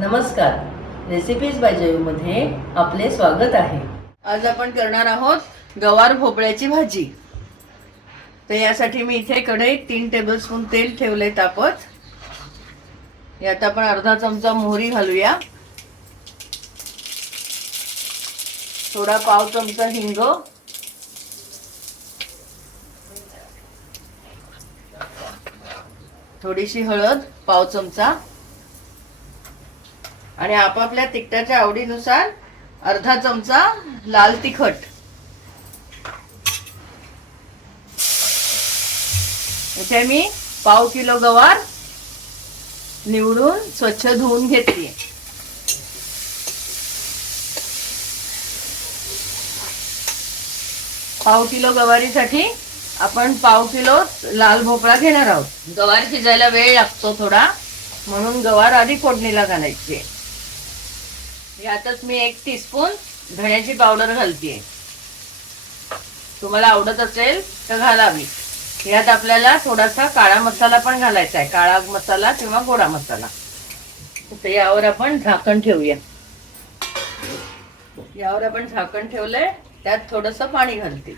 नमस्कार. रेसिपीज बायमध्ये आपले स्वागत आहे. आज आपण करणार आहोत गवार भोपळ्याची भाजी. तर यासाठी मी इथे कढईत तीन टेबलस्पून तेल ठेवले तापत यात आपण अर्धा चमचा मोहरी घालूया. थोडा पाव चमचा हिंग. थोडीशी हळद पाव चमचा. आणि आपापल्या तिखटाच्या आवडीनुसार अर्धा चमचा लाल तिखट. इथे मी पाव किलो गवार निवडून स्वच्छ धुवून घेतली. पाव किलो गवारीसाठी आपण पाव किलो लाल भोपळा घेणार आहोत. गवार शिजायला वेळ लागतो थोडा म्हणून गवार आधी फोडणीला घालायची. आहे. यातच मी एक टीस्पून धण्याची पावडर घालते तुम्हाला आवडत असेल तर घालावी. यात आपल्याला थोडासा काळा मसाला पण घालायचा आहे. काळा मसाला किंवा गोडा मसाला. तर यावर आपण झाकण ठेवूया. यावर आपण झाकण ठेवलंय. त्यात थोडस पाणी घालते.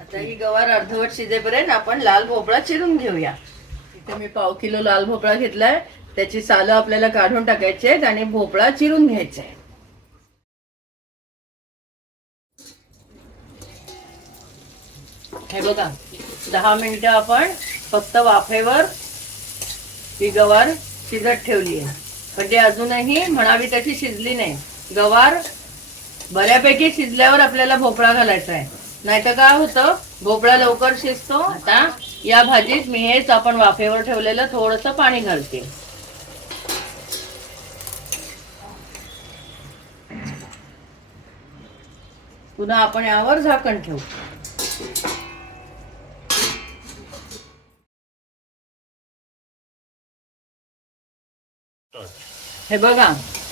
आता ही गवार अर्धवट शिजेपर्यंत आपण लाल भोपळा चिरून घेऊया. इथे मी पाव किलो लाल भोपळा घेतलाय. त्याची सालं आपल्याला काढून टाकायची आहेत आणि भोपळा चिरून घ्यायचा आहे. हे बघा दहा मिनिटं आपण फक्त वाफेवर ही गवार शिजत ठेवली आहे. पण ती अजूनही म्हणावी तशी शिजली नाही. गवार बऱ्यापैकी शिजल्यावर आपल्याला भोपळा घालायचा आहे. नाहीतर काय होतं भोपळा लवकर शिजतो. आता या भाजीत मी हेच आपण वाफेवर ठेवलेलं थोडस पाणी घालते. पुन्हा आपण यावर झाकण ठेवू. हे बघा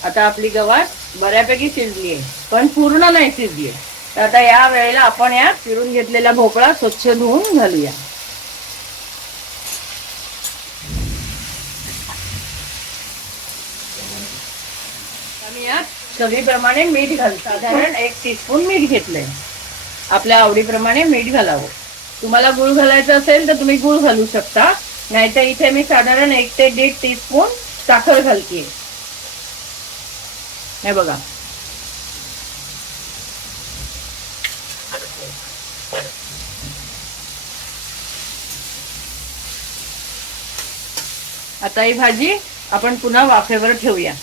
आता आपली गवार बऱ्यापैकी शिजली आहे पण पूर्ण नाही शिजली तर आता या वेळेला आपण या चिरून घेतलेला भोपळा स्वच्छ धुवून घालूया. आम्ही यात चवीप्रमाणे मीठ घाल साधारण एक टीस्पून मीठ घेतलंय. आपल्या आवडीप्रमाणे मीठ घालावं. तुम्हाला गुळ घालायचं असेल तर तुम्ही गुळ घालू शकता. नाहीतर इथे मी साधारण एक ते दीड टीस्पून साखर घालते हे बघा. आता ही भाजी आपण पुन्हा वाफेवर ठेवूया.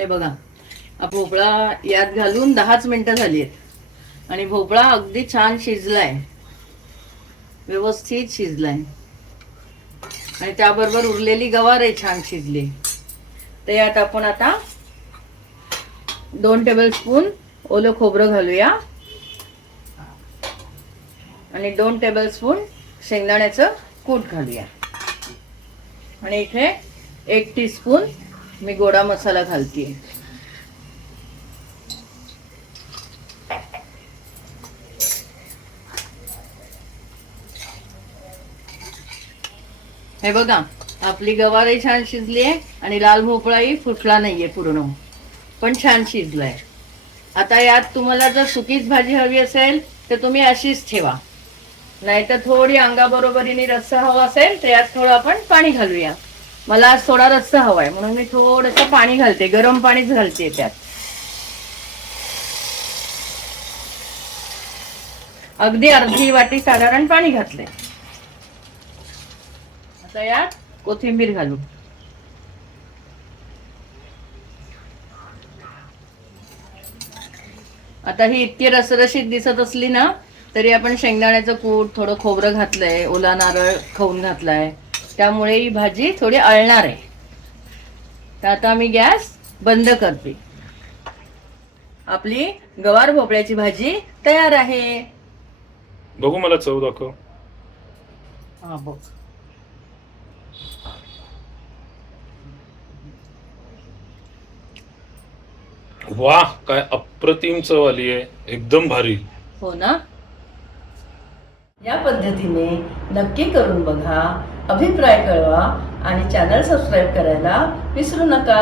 हे बघा. भोपळा यात घालून दहाच मिनिटं झाली आहेत आणि भोपळा अगदी छान शिजलाय. व्यवस्थित शिजलाय. आणि त्याबरोबर उरलेली गवारही छान शिजली. तर यात आपण आता दोन टेबल स्पून ओलं खोबरं घालूया. आणि दोन टेबल स्पून शेंगदाण्याचं कूट घालूया. आणि इथे एक टीस्पून मी गोडा मसाला घालते हे बघा आपली गवारही छान शिजली आहे आणि लाल भोपळाही फुटला नाहीये पूर्ण. पण छान शिजलाय. आता यात तुम्हाला जर सुकीच भाजी हवी असेल तर तुम्ही अशीच ठेवा. नाहीतर थोडी अंगाबरोबरीने रस्सा हवा असेल तर यात थोडं आपण पाणी घालूया. मला आज थोडा रस्सा हवाय म्हणून मी थोडस पाणी घालते गरम पाणीच घालते त्यात. अगदी अर्धी वाटी साधारण पाणी घातलंय. आता यात कोथिंबीर घालू आता ही इतकी रसरशीत दिसत असली ना तरी आपण शेंगदाण्याचं कूट थोडं खोबरं घातलंय ओला नारळ खाऊन घातलाय. त्यामुळे ही भाजी थोडी अळणार आहे. तर आता मी गॅस बंद करते आपली गवार भोपळ्याची भाजी तयार आहे. बघू मला चव दाखव. हा बघ. वा काय अप्रतिम चव आली आहे. एकदम भारी. हो ना? या पद्धतीने नक्की करून बघा. अभिप्राय कळवा आणि चॅनल सबस्क्राईब करायला विसरू नका.